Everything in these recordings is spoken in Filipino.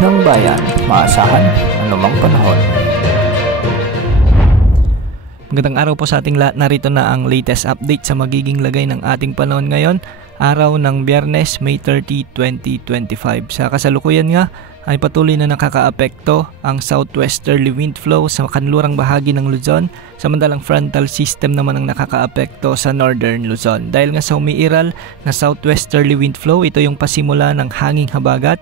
ng bayan, maasahan anumang panahon. Magandang araw po sa ating lahat. Narito na ang latest update sa magiging lagay ng ating panahon ngayon, araw ng Biyernes, May 30, 2025. Sa kasalukuyan nga ay patuloy na nakakaapekto ang southwesterly wind flow sa kanlurang bahagi ng Luzon, samantalang frontal system naman ang nakakaapekto sa northern Luzon. Dahil nga sa umiiral na southwesterly wind flow, ito yung pasimula ng hanging habagat,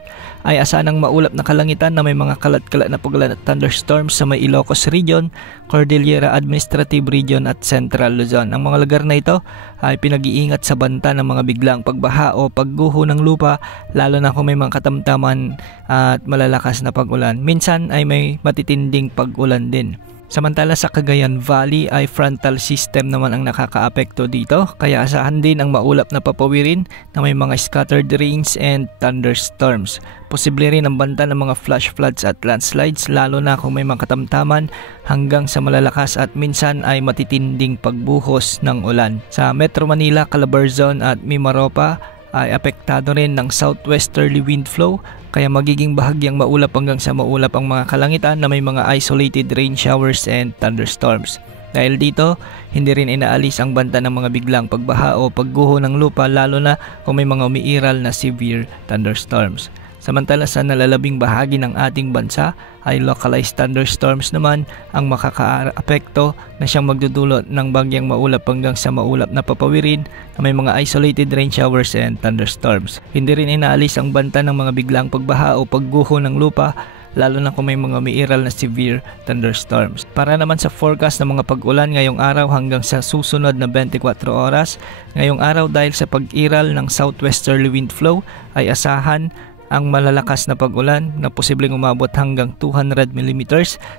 ay asahan ng maulap na kalangitan na may mga kalat-kalat na pagulan at thunderstorms sa may Ilocos Region, Cordillera Administrative Region at Central Luzon. Ang mga lugar na ito ay pinag-iingat sa banta ng mga biglang pagbaha o pagguho ng lupa, lalo na kung may mga katamtaman at malalakas na pag-ulan. Minsan ay may matitinding pag-ulan din. Samantala sa Cagayan Valley ay frontal system naman ang nakakaapekto dito, kaya asahan din ang maulap na papawirin na may mga scattered rains and thunderstorms. Posible rin ang banta ng mga flash floods at landslides, lalo na kung may mga katamtaman hanggang sa malalakas at minsan ay matitinding pagbuhos ng ulan. Sa Metro Manila, Calabarzon at Mimaropa ay apektado rin ng southwesterly wind flow, kaya magiging bahagyang maulap hanggang sa maulap ang mga kalangitan na may mga isolated rain showers and thunderstorms. Dahil dito, hindi rin inaalis ang banta ng mga biglang pagbaha o pagguho ng lupa, lalo na kung may mga umiiral na severe thunderstorms. Samantala sa nalalabing bahagi ng ating bansa ay localized thunderstorms naman ang makakaapekto na siyang magdudulot ng bagyang maulap hanggang sa maulap na papawirin na may mga isolated rain showers and thunderstorms. Hindi rin inaalis ang banta ng mga biglang pagbaha o pagguho ng lupa, lalo na kung may mga umiiral na severe thunderstorms. Para naman sa forecast ng mga pag-ulan ngayong araw hanggang sa susunod na 24 oras, ngayong araw dahil sa pag-iral ng southwesterly wind flow ay asahan ang malalakas na pag-ulan na posibleng umabot hanggang 200 mm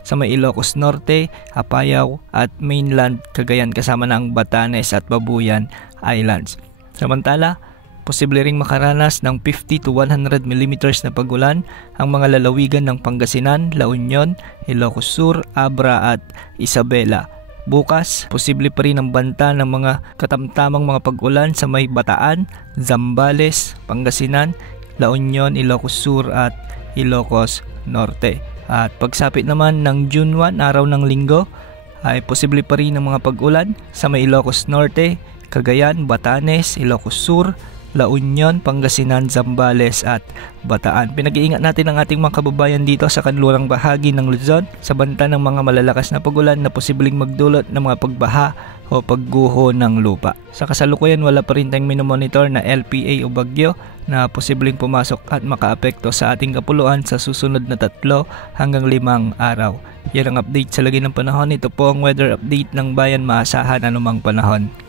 sa may Ilocos Norte, Apayao at mainland Cagayan kasama na ang Batanes at Babuyan Islands. Samantala, posible ring makaranas ng 50 to 100 mm na pag-ulan ang mga lalawigan ng Pangasinan, La Union, Ilocos Sur, Abra at Isabela. Bukas, posible pa rin ang banta ng mga katamtamang mga pag-ulan sa may Bataan, Zambales, Pangasinan, La Union, Ilocos Sur at Ilocos Norte. At pagsapit naman ng June 1, araw ng linggo, ay posible pa rin ang mga pag-ulan sa may Ilocos Norte, Cagayan, Batanes, Ilocos Sur, La Union, Pangasinan, Zambales at Bataan. Pinag-iingat natin ang ating mga kababayan dito sa kanlurang bahagi ng Luzon sa banta ng mga malalakas na pag-ulan na posibleng magdulot ng mga pagbaha o pagguho ng lupa. Sa kasalukuyan, wala pa rin tayong minomonitor na LPA o bagyo na posibleng pumasok at makaapekto sa ating kapuluan sa susunod na 3 hanggang 5 araw. Yan ang update sa lagay ng panahon. Ito po ang weather update ng bayan, maasahan anumang panahon.